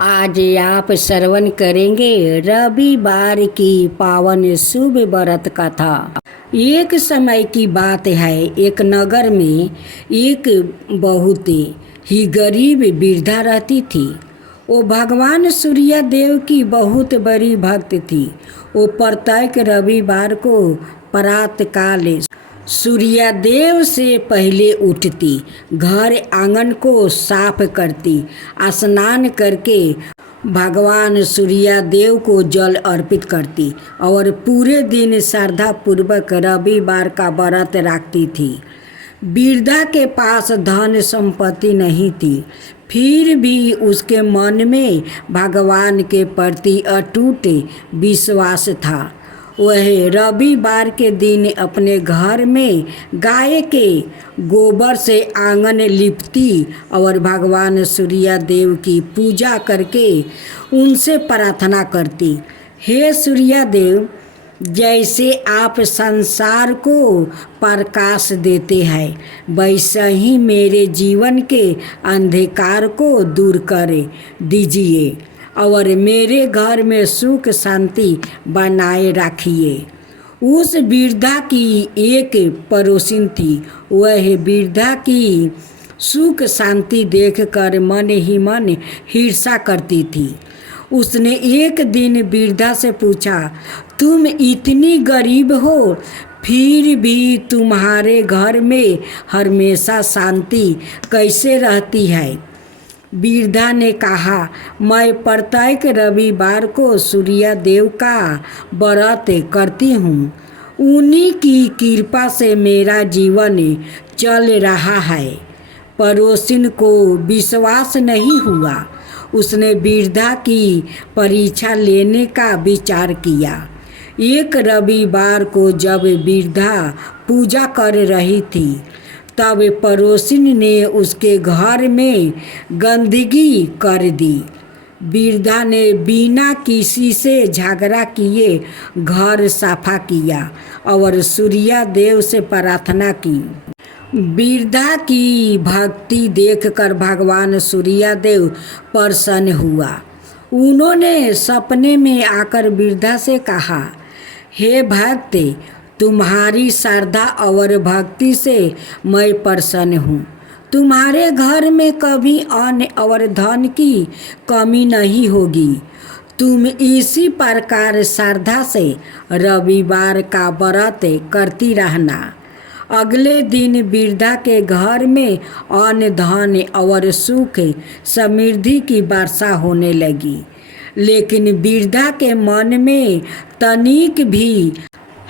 आज आप श्रवण करेंगे रविवार की पावन शुभ व्रत कथा। एक समय की बात है, एक नगर में एक बहुत ही गरीब वृद्धा रहती थी। वो भगवान सूर्य देव की बहुत बड़ी भक्त थी। वो प्रत्येक रविवार को प्रातःकाल सूर्य देव से पहले उठती, घर आंगन को साफ करती, स्नान करके भगवान सूर्य देव को जल अर्पित करती और पूरे दिन श्रद्धा पूर्वक रविवार का व्रत रखती थी। वृद्धा के पास धन संपत्ति नहीं थी, फिर भी उसके मन में भगवान के प्रति अटूट विश्वास था। वह रविवार के दिन अपने घर में गाय के गोबर से आंगन लिपती और भगवान सूर्य देव की पूजा करके उनसे प्रार्थना करती, हे सूर्य देव, जैसे आप संसार को प्रकाश देते हैं, वैसे ही मेरे जीवन के अंधकार को दूर कर दीजिए और मेरे घर में सुख शांति बनाए रखिए। उस वृद्धा की एक पड़ोसिन थी। वह वृद्धा की सुख शांति देखकर मन ही मन ईर्ष्या करती थी। उसने एक दिन वृद्धा से पूछा, तुम इतनी गरीब हो, फिर भी तुम्हारे घर में हमेशा शांति कैसे रहती है? वृद्धा ने कहा, मैं प्रत्येक रविवार को सूर्य देव का व्रत करती हूँ। उन्हीं की कृपा से मेरा जीवन चल रहा है। पड़ोसिन को विश्वास नहीं हुआ। उसने वृद्धा की परीक्षा लेने का विचार किया। एक रविवार को जब वृद्धा पूजा कर रही थी, तब पड़ोसिन ने उसके घर में गंदगी कर दी। वृद्धा ने बिना किसी से झगड़ा किए घर साफा किया और सूर्य देव से प्रार्थना की। वृद्धा की भक्ति देखकर भगवान सूर्य देव प्रसन्न हुआ। उन्होंने सपने में आकर वृद्धा से कहा, हे भक्त, तुम्हारी श्रद्धा और भक्ति से मैं प्रसन्न हूँ। तुम्हारे घर में कभी अन्न और धन की कमी नहीं होगी। तुम इसी प्रकार श्रद्धा से रविवार का व्रत करती रहना। अगले दिन वृद्धा के घर में अन्न धन और सुख समृद्धि की वर्षा होने लगी। लेकिन वृद्धा के मन में तनिक भी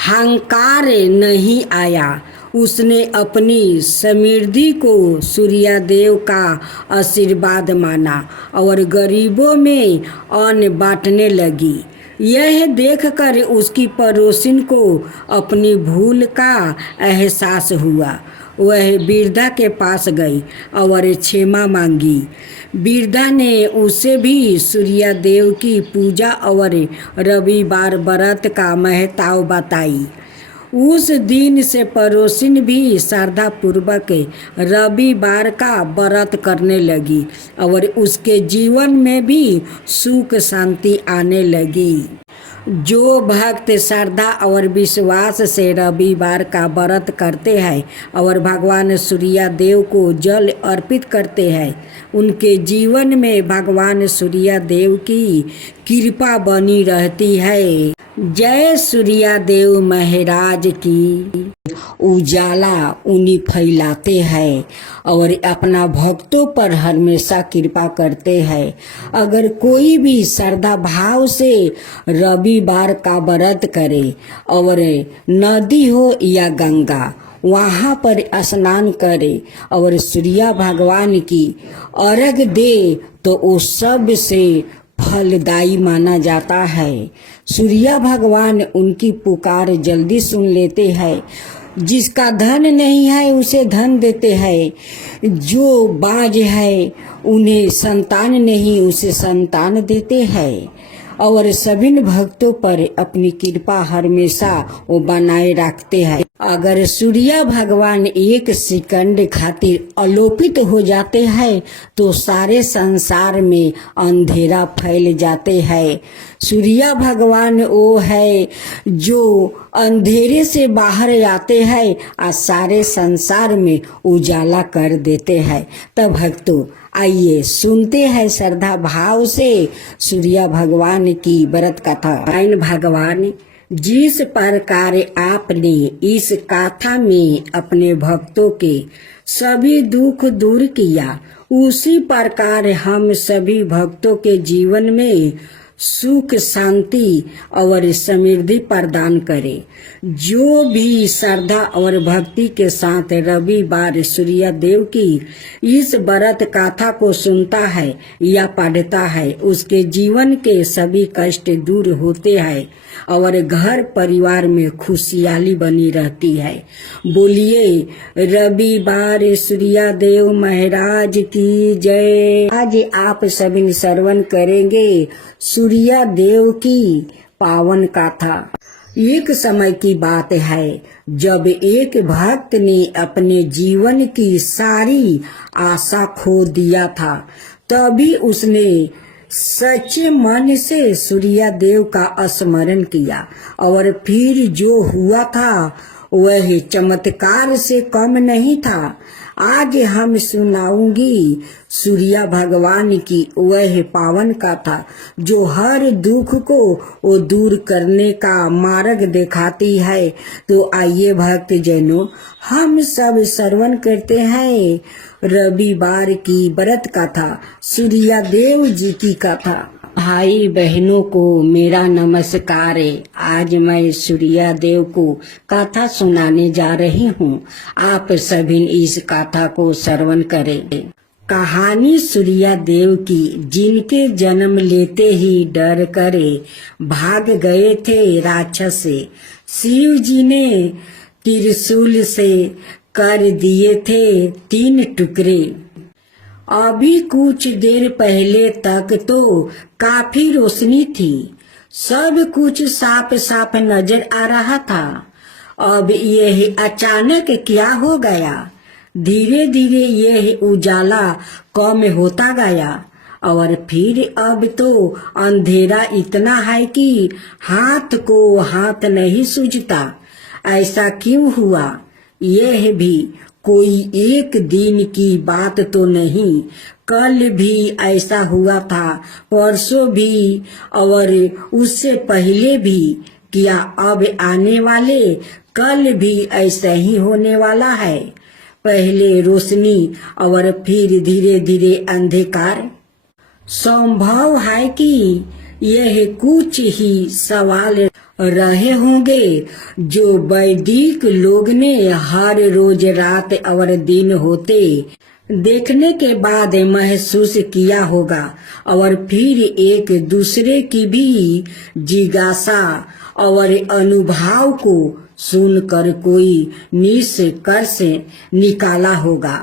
अहंकार नहीं आया। उसने अपनी समृद्धि को सूर्य देव का आशीर्वाद माना और गरीबों में अन्न बांटने लगी। यह देखकर उसकी पड़ोसिन को अपनी भूल का एहसास हुआ। वह वृद्धा के पास गई और क्षमा मांगी। वृद्धा ने उसे भी सूर्य देव की पूजा और रविवार व्रत का महत्व बताई। उस दिन से पड़ोसिन भी श्रद्धा पूर्वक रविवार का व्रत करने लगी और उसके जीवन में भी सुख शांति आने लगी। जो भक्त श्रद्धा और विश्वास से रविवार का व्रत करते हैं और भगवान सूर्य देव को जल अर्पित करते हैं, उनके जीवन में भगवान सूर्य देव की कृपा बनी रहती है। जय सूर्य देव महाराज की। उजाला उन्हीं फैलाते हैं और अपना भक्तों पर हमेशा कृपा करते हैं। अगर कोई भी श्रद्धा भाव से रविवार का व्रत करे और नदी हो या गंगा, वहाँ पर स्नान करे और सूर्य भगवान की अर्घ दे, तो वो सब से फलदायी माना जाता है। सूर्य भगवान उनकी पुकार जल्दी सुन लेते हैं। जिसका धन नहीं है उसे धन देते हैं, जो बाज है उन्हें संतान नहीं उसे संतान देते हैं और सभी भक्तों पर अपनी कृपा हमेशा वो बनाए रखते हैं। अगर सूर्य भगवान एक सेकंड खातिर अलोपित हो जाते हैं तो सारे संसार में अंधेरा फैल जाते हैं। सूर्य भगवान वो है जो अंधेरे से बाहर आते हैं और सारे संसार में उजाला कर देते हैं। तब भक्तों आइए सुनते हैं श्रद्धा भाव से सूर्य भगवान की व्रत कथा। भगवान जिस प्रकार आपने इस कथा में अपने भक्तों के सभी दुख दूर किया, उसी प्रकार हम सभी भक्तों के जीवन में सुख शांति और समृद्धि प्रदान करे। जो भी श्रद्धा और भक्ति के साथ रविवार सूर्य देव की इस व्रत कथा को सुनता है या पढ़ता है, उसके जीवन के सभी कष्ट दूर होते हैं और घर परिवार में खुशहाली बनी रहती है। बोलिए रविवार सूर्य देव महाराज की जय। आज आप सभी श्रवण करेंगे सूर्य देव की पावन कथा। एक समय की बात है जब एक भक्त ने अपने जीवन की सारी आशा खो दिया था। तभी उसने सच्चे मन से सूर्य देव का स्मरण किया और फिर जो हुआ था वह चमत्कार से कम नहीं था। आज हम सुनाऊंगी सूर्य भगवान की वह पावन कथा जो हर दुख को वो दूर करने का मार्ग दिखाती है। तो आइए भक्त जनों हम सब श्रवण करते हैं रविवार की व्रत कथा, सूर्य देव जी की कथा। भाई बहनों को मेरा नमस्कार है। आज मैं सूर्य देव को कथा सुनाने जा रही हूँ। आप सभी इस कथा को श्रवण करें। कहानी सूर्य देव की, जिनके जन्म लेते ही डर करे भाग गए थे राक्षस से। शिव जी ने त्रिशूल से कर दिए थे 3 टुकड़े। अभी कुछ देर पहले तक तो काफी रोशनी थी, सब कुछ साफ साफ नजर आ रहा था। अब यह अचानक क्या हो गया? धीरे धीरे यह उजाला कम होता गया और फिर अब तो अंधेरा इतना है कि हाथ को हाथ नहीं सूझता। ऐसा क्यों हुआ? यह भी कोई एक दिन की बात तो नहीं, कल भी ऐसा हुआ था, परसों भी और उससे पहले भी। क्या अब आने वाले कल भी ऐसा ही होने वाला है? पहले रोशनी और फिर धीरे धीरे अंधकार। संभव है कि यह कुछ ही सवाल रहे होंगे जो वैदिक लोग ने हर रोज रात और दिन होते देखने के बाद महसूस किया होगा और फिर एक दूसरे की भी जिज्ञासा और अनुभव को सुनकर कोई निष्कर्ष निकाला होगा।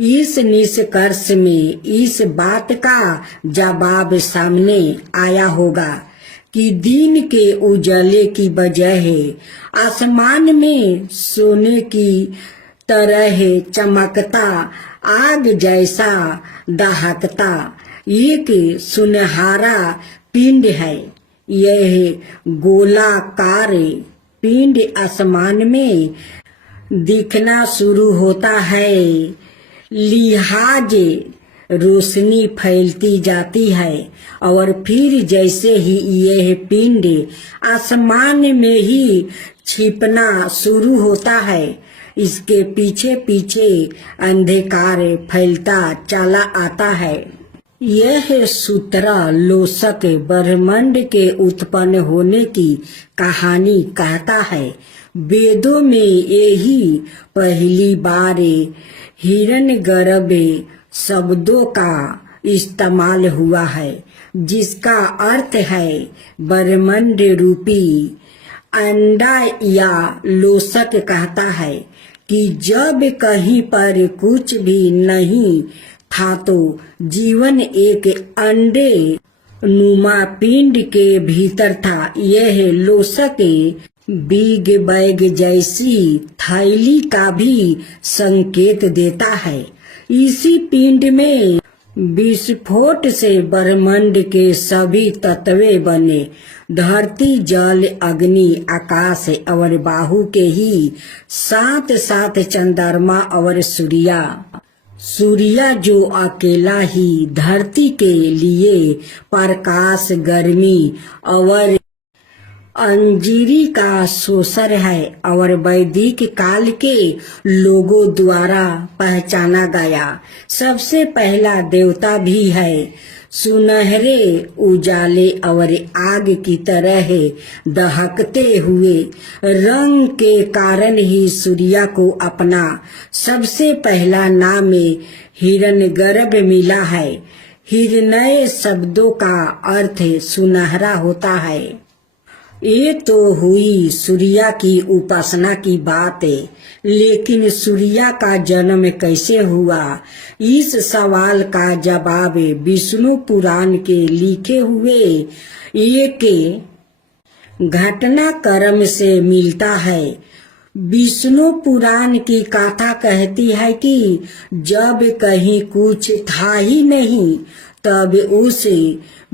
इस निष्कर्ष में इस बात का जवाब सामने आया होगा कि दिन के उजाले की बजाय आसमान में सोने की तरह चमकता, आग जैसा दहकता एक सुनहरा पिंड है। यह गोलाकार पिंड आसमान में दिखना शुरू होता है। लिहाजे रोशनी फैलती जाती है और फिर जैसे ही यह पिंड आसमान में ही छिपना शुरू होता है, इसके पीछे पीछे अंधकार फैलता चला आता है। यह सूत्र लोसक ब्रह्मांड के उत्पन्न होने की कहानी कहता है। वेदों में यही पहली बार हिरण्यगर्भ शब्दों का इस्तेमाल हुआ है, जिसका अर्थ है ब्रह्मांड रूपी अंडा या लोसक। कहता है कि जब कहीं पर कुछ भी नहीं था तो जीवन एक अंडे नुमा पिंड के भीतर था। यह लोसक बिग बैग जैसी थैली का भी संकेत देता है। इसी पिंड में विस्फोट से ब्रह्मांड के सभी तत्व बने। धरती, जल, अग्नि, आकाश और बाहु के ही साथ साथ चंद्रमा और सूर्या जो अकेला ही धरती के लिए प्रकाश, गर्मी और अंजीरी का शोषर है और वैदिक काल के लोगों द्वारा पहचाना गया सबसे पहला देवता भी है। सुनहरे उजाले और आग की तरह दहकते हुए रंग के कारण ही सूर्य को अपना सबसे पहला नाम हिरण्यगर्भ मिला है। हिरण्य शब्दों का अर्थ सुनहरा होता है। ये तो हुई सूर्य की उपासना की बात, लेकिन सूर्य का जन्म कैसे हुआ? इस सवाल का जवाब विष्णु पुराण के लिखे हुए एक घटनाक्रम से मिलता है। विष्णु पुराण की कथा कहती है कि जब कहीं कुछ था ही नहीं, तब उस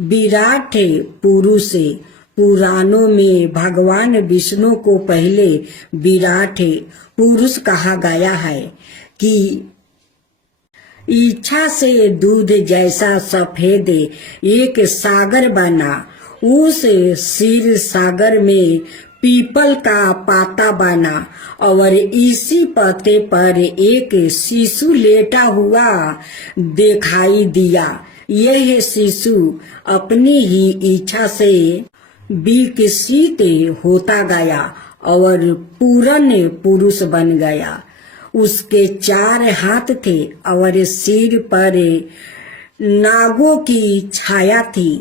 विराट पुरुष पुराणों में भगवान विष्णु को पहले विराट पुरुष कहा गया है कि इच्छा से दूध जैसा सफेद एक सागर बना। उस क्षीर सागर में पीपल का पाता बना और इसी पत्ते पर एक शिशु लेटा हुआ दिखाई दिया। यह शिशु अपनी ही इच्छा से विकसित होता गया और पूर्ण पुरुष बन गया। उसके 4 हाथ थे और सिर पर नागों की छाया थी।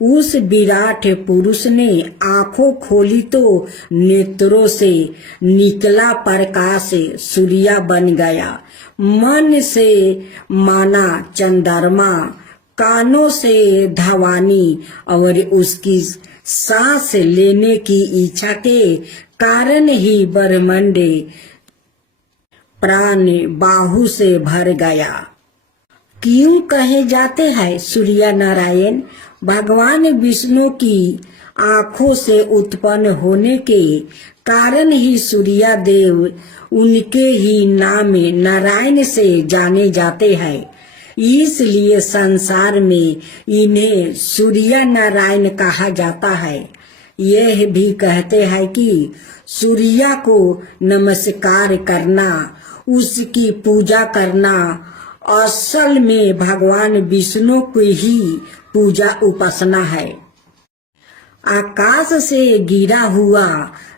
उस विराट पुरुष ने आंखों खोली तो नेत्रों से निकला प्रकाश सूर्य बन गया। मन से माना चंद्रमा, कानों से धवानी और उसकी सांस लेने की इच्छा के कारण ही ब्रह्मांड प्राण बाहु से भर गया। क्यों कहे जाते हैं सूर्य नारायण? भगवान विष्णु की आंखों से उत्पन्न होने के कारण ही सूर्य देव उनके ही नाम नारायण से जाने जाते हैं। इसलिए संसार में इन्हें सूर्य नारायण कहा जाता है। यह भी कहते हैं कि सूर्य को नमस्कार करना, उसकी पूजा करना असल में भगवान विष्णु की ही पूजा उपासना है। आकाश से गिरा हुआ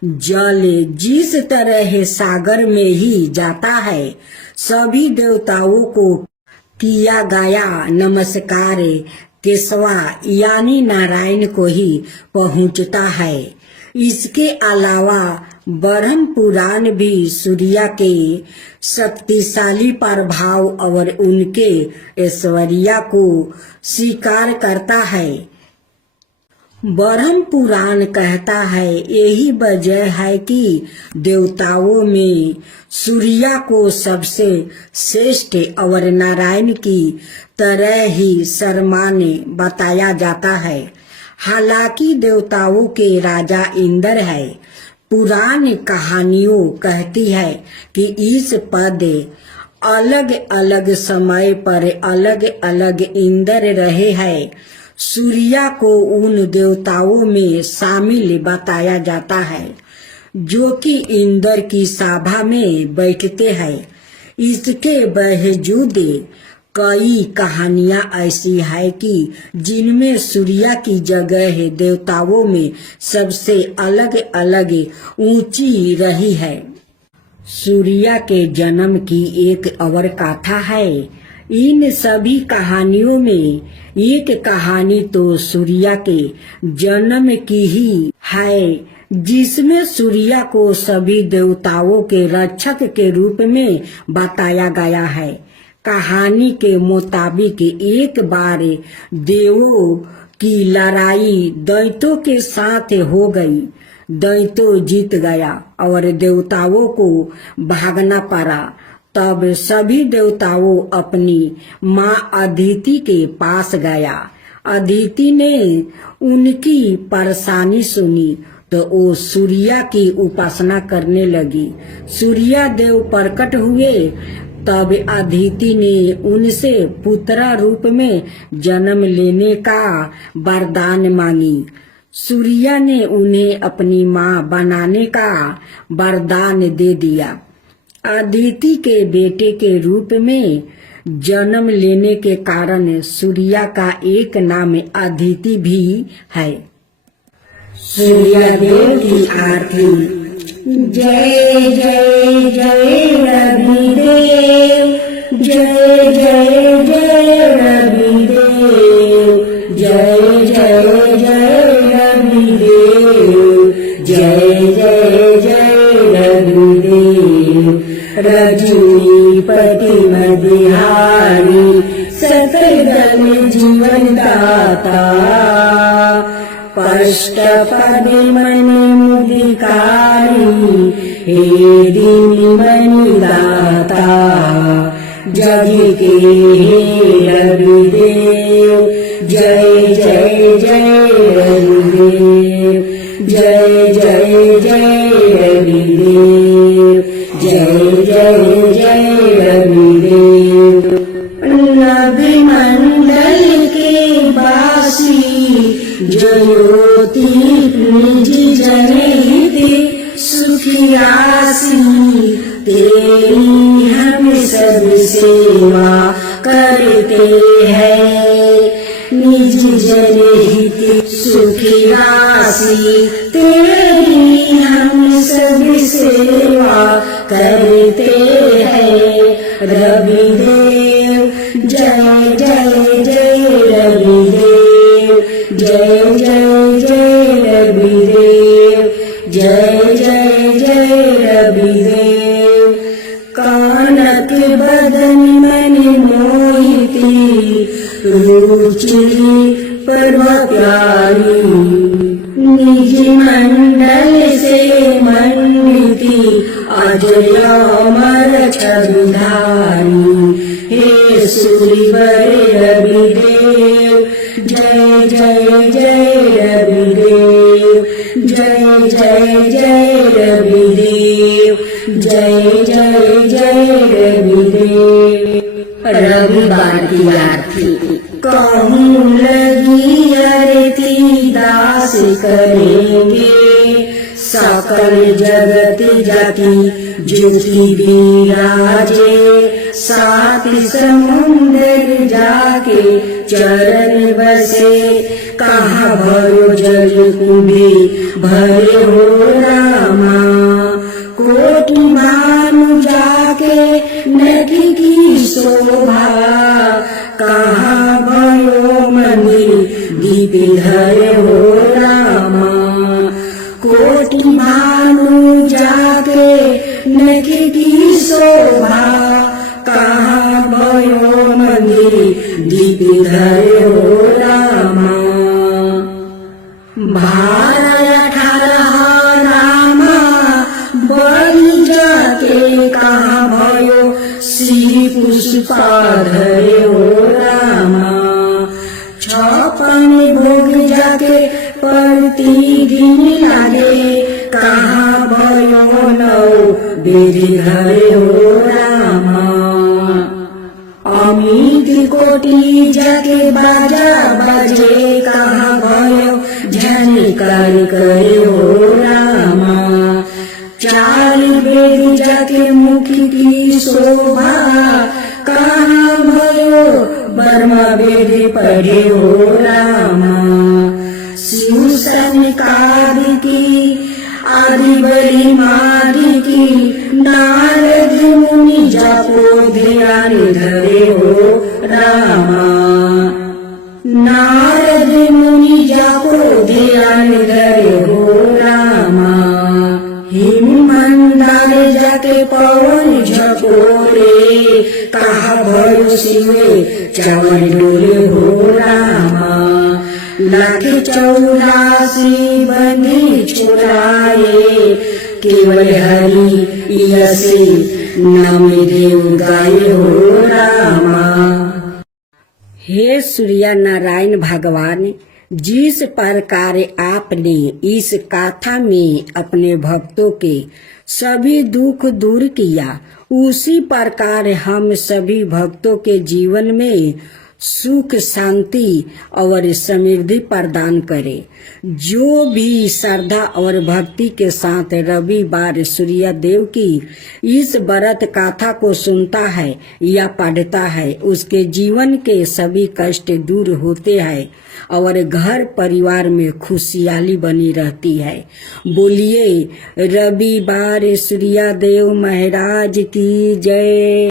जल जिस तरह सागर में ही जाता है, सभी देवताओं को किया गया नमस्कार केशवा यानी नारायण को ही पहुंचता है। इसके अलावा ब्रह्म पुराण भी सूर्य के शक्तिशाली प्रभाव और उनके ऐश्वर्य को स्वीकार करता है। ब्रह्म पुराण कहता है यही वजह है कि देवताओं में सूर्य को सबसे श्रेष्ठ और नारायण की तरह ही सम्मान बताया जाता है। हालांकि देवताओं के राजा इंद्र है। पुराण कहानियों कहती है कि इस पद अलग अलग समय पर अलग अलग इंद्र रहे हैं। सूर्य को उन देवताओं में शामिल बताया जाता है जो कि इंद्र की सभा में बैठते हैं। इसके बावजूद कई कहानियां ऐसी है कि जिनमें सूर्य की जगह देवताओं में सबसे अलग अलग ऊंची रही है। सूर्य के जन्म की एक और कथा है। इन सभी कहानियों में एक कहानी तो सूर्य के जन्म की ही है, जिसमें सूर्य को सभी देवताओं के रक्षक के रूप में बताया गया है। कहानी के मुताबिक एक बार देवों की लड़ाई दैत्यों के साथ हो गई। दैत्य जीत गया और देवताओं को भागना पड़ा। तब सभी देवताओं अपनी माँ अदिति के पास गया। अदिति ने उनकी परेशानी सुनी तो वो सूर्या की उपासना करने लगी। सूर्या देव प्रकट हुए। तब अदिति ने उनसे पुत्र रूप में जन्म लेने का वरदान मांगी। सूर्या ने उन्हें अपनी माँ बनाने का वरदान दे दिया। अदिति के बेटे के रूप में जन्म लेने के कारण सूर्या का एक नाम अदिति भी है। सूर्य देव की आरती। जय जय जय रविदेव, जय जय जय रविदेव, जय जय जय रविदेव, जय जय जय रविदेव। रजनीपति मदिहारी सकल जीवन दाता, पष्टपदे मणि मुदिकारी, हे दीन मणि दाता। जग के हे रविदेव, जय जय जय रविदेव, जय जय जय रविदेव, जय जय जय रविदेव। नभी मंडल के वासी, ज्योति निज जनहित सुखी आसी, तेरी हम सब सेवा करते हैं। निज जनहित सुखी आसी, तेरी हम सब सेवा करते हैं। रविदेव जय जय जय रविदेव, जय जय जय रविदेव, जय जय जय रविदेव। कानक बदन मन मोहिती, रुचि परम प्यारी। निज मंडल से मंडिती, अजय अमर छविधारी। हे सूर्यवर रविदेव, जय जय जय रविदेव, जय जय जय रविदेव, जय जय जय रविदेव। रविवार की आरती। कहूँ लगी आरती दास करेंगे, सकल जगत जाति ज्योति विराजे। सात समुंदर जाके चरण बसे, कहाँ भरो जल कुंभी भरे हो रामा। कोटि भानु जाके नदी की शोभा, कहाँ भयो मंदिर दीप धरे हो रामा। कोटि भानु जाके नदी की शोभा, कहाँ भयो मंदिर दीप धरे हो रामा। भारा 18 रामा, बलि जाके कहाँ भयो श्री पुष्पा धरे हो रामा। 56 भोग जाके प्रतिदिन लागे, कहाँ भयो 9 बेदी धरे हो रामा। अमित कोटि जाके बाजा बजे, कहाँ भयो झनकार करे हो रामा। 4 बेदी जाके मुखी की शोभा, कहाँ भयो बर्मा बेदी पढ़े हो रामा। शिव सनकादि की आदि बड़ी मादि की, नारद मुनि जाको ध्यान धरे हो रामा। नारद मुनि जाको ध्यान धरे हो रामा। हिम मंदार जाके पवन झकोरे, कहा भयो शिवे चवन डोले हो रामा। लाख 84 बंदी छुड़ाए, केवल हरि यश नाम देव गाये हो रामा। हे सूर्य नारायण भगवान, जिस प्रकार आपने इस गाथा में अपने भक्तों के सभी दुख दूर किया, उसी प्रकार हम सभी भक्तों के जीवन में सुख, शांति और समृद्धि प्रदान करे। जो भी श्रद्धा और भक्ति के साथ रविवार सूर्य देव की इस व्रत गाथा को सुनता है या पढ़ता है, उसके जीवन के सभी कष्ट दूर होते हैं और घर परिवार में खुशहाली बनी रहती है। बोलिए रविवार सूर्य देव महाराज की जय।